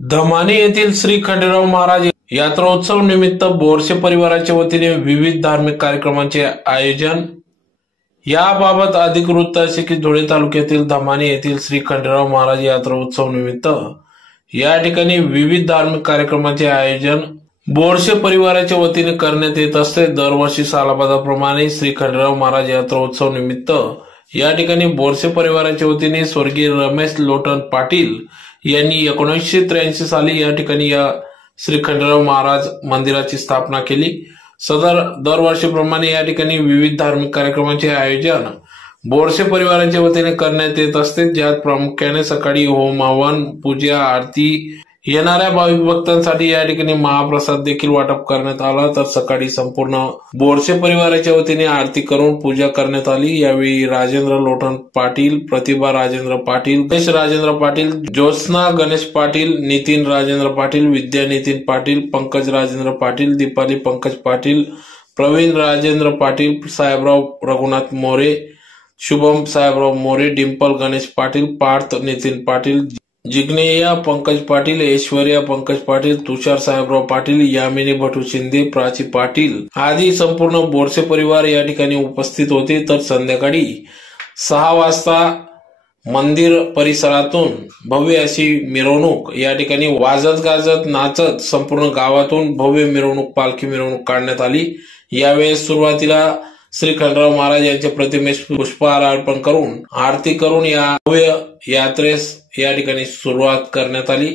धमानी येथील श्री खंडेराव महाराज यात्रोत्सव निमित्त बोरसे परिवाराच्या वतीने विविध धार्मिक कार्यक्रमांचे आयोजन। याबाबत अधिक वृत्त असे की धुळे तालुक्यातील धमानी येथील श्री खंडेराव महाराज यात्रोत्सव निमित्त या ठिकाणी विविध धार्मिक कार्यक्रमांचे आयोजन बोरसे परिवाराच्या वतीने करण्यात येत असते। दरवर्षी सालाबादाप्रमाणे श्री खंडेराव महाराज यात्रोत्सव निमित्त या ठिकाणी बोरसे परिवाराच्या वतीने स्वर्गीय रमेश लोटन पाटील यांनी 1983 साली या ठिकाणी या श्री खंडेराव महाराज मंदिराची स्थापना केली। सदर दरवर्षीप्रमाणे या ठिकाणी विविध धार्मिक कार्यक्रमांचे आयोजन बोरसे परिवाराच्या वतीने करण्यात येत असते, ज्यात प्रामुख्याने सकाळी होम हवन, पूजा, आरती, येणाऱ्या भाविक भक्तांसाठी या ठिकाणी महाप्रसाद देखील वाटप करण्यात आला। तर सकाळी संपूर्ण बोरसे परिवाराच्या वतीने आरती करून पूजा करण्यात आली। यावेळी राजेंद्र लोटन पाटील, प्रतिभा राजेंद्र पाटील, गणेश राजेंद्र पाटील, ज्योत्स्ना गणेश पाटील, नितीन राजेंद्र पाटील, विद्या नितीन पाटील, पंकज राजेंद्र पाटील, दीपाली पंकज पाटील, प्रवीण राजेंद्र पाटील, साहेबराव रघुनाथ मोरे, शुभम साहेबराव मोरे, डिंपल गणेश पाटील, पार्थ नितीन पाटील, जिग्नेया पंकज पाटील, ऐश्वर्या पंकज पाटील, तुषार साहेबराव पाटील, यामिनी भटू शिंदे, प्राची पाटील आदी संपूर्ण बोरसे परिवार या ठिकाणी उपस्थित होते। तर संध्याकाळी 6 वाजता मंदिर परिसरातून भव्य अशी मिरवणूक या ठिकाणी वाजत गाजत नाचत संपूर्ण गावातून भव्य मिरवणूक, पालखी मिरवणूक काढण्यात आली। यावेळेस सुरुवातीला श्री खंडेराव महाराज यांच्या प्रतिमेस पुष्पहार अर्पण करून आरती करून या भव्य यात्रेस या ठिकाणी सुरुवात करण्यात आली,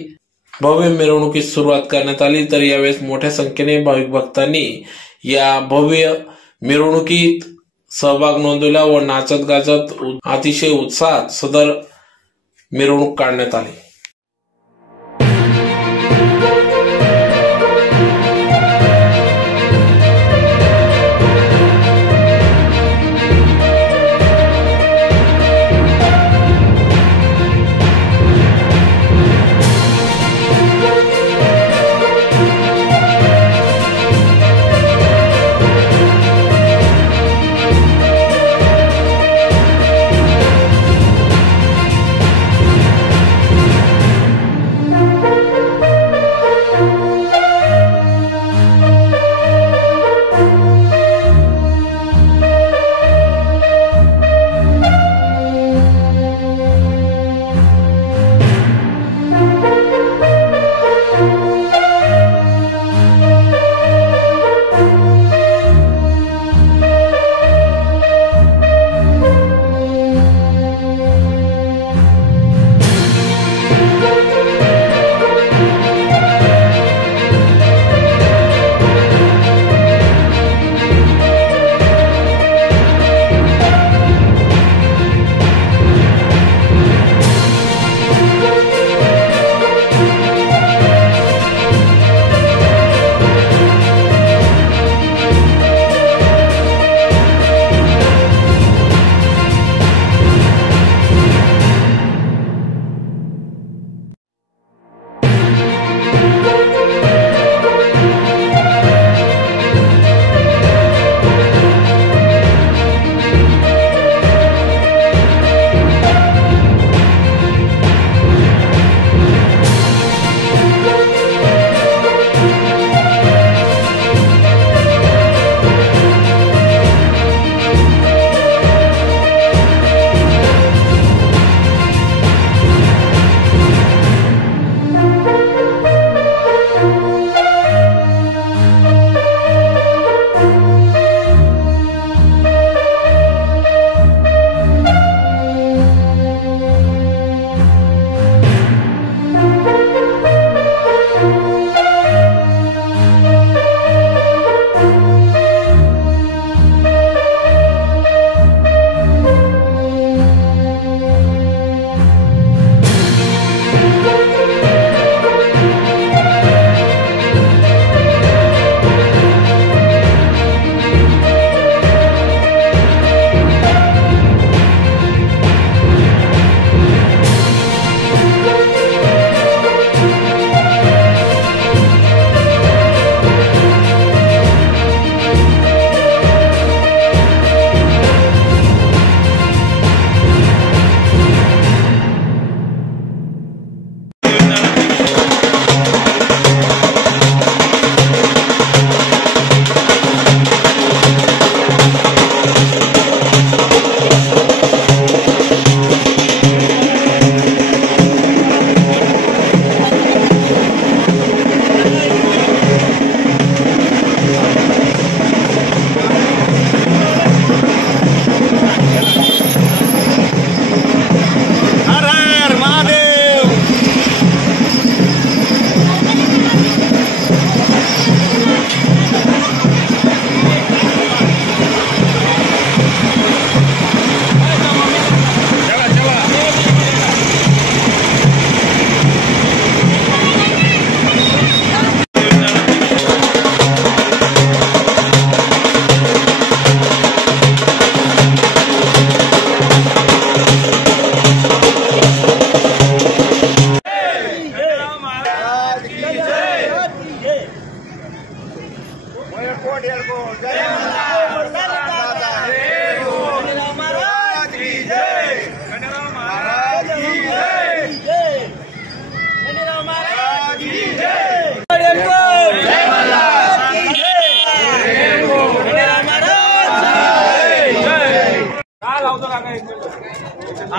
भव्य मिरवणुकीस सुरुवात करण्यात आली। तर यावेळेस मोठ्या संख्येने भाविक भक्तांनी या भव्य मिरवणुकीत सहभाग नोंदवला व नाचत गाजत अतिशय उत्साहात सदर मिरवणूक काढण्यात आली।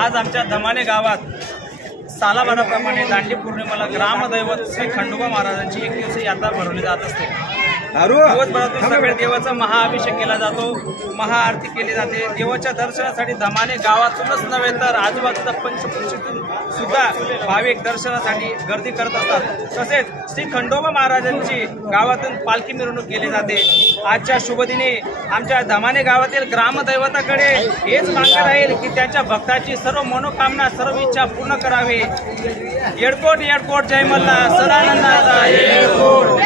आज आमच्या धमाने गावात सालाबाराप्रमाणे दांडी पौर्णिमेला ग्रामदैवत श्री खंडोबा महाराजांची 1 दिवसीय यात्रा भरवली जात असते। दिवसभरातून सगळ्या देवाचा महाअभिषेक केला जातो, महाआरती केली जाते। देवाच्या दर्शनासाठी धमाने गावातूनच नव्हे तर आजूबाजूच्या पंचकृषीतून सुद्धा भाविक दर्शनासाठी गर्दी करत असतात। तसेच श्री खंडोबा महाराजांची गावातून पालखी मिरवणूक केली जाते। आजच्या शुभदिनी आमच्या धमाने गावातील ग्रामदैवताकडे हेच मागणं राहील की त्यांच्या भक्ताची सर्व मनोकामना सर्व इच्छा पूर्ण करावी। येडकोट येडकोट जय मल्हार, सदानंदाचा येडकोट।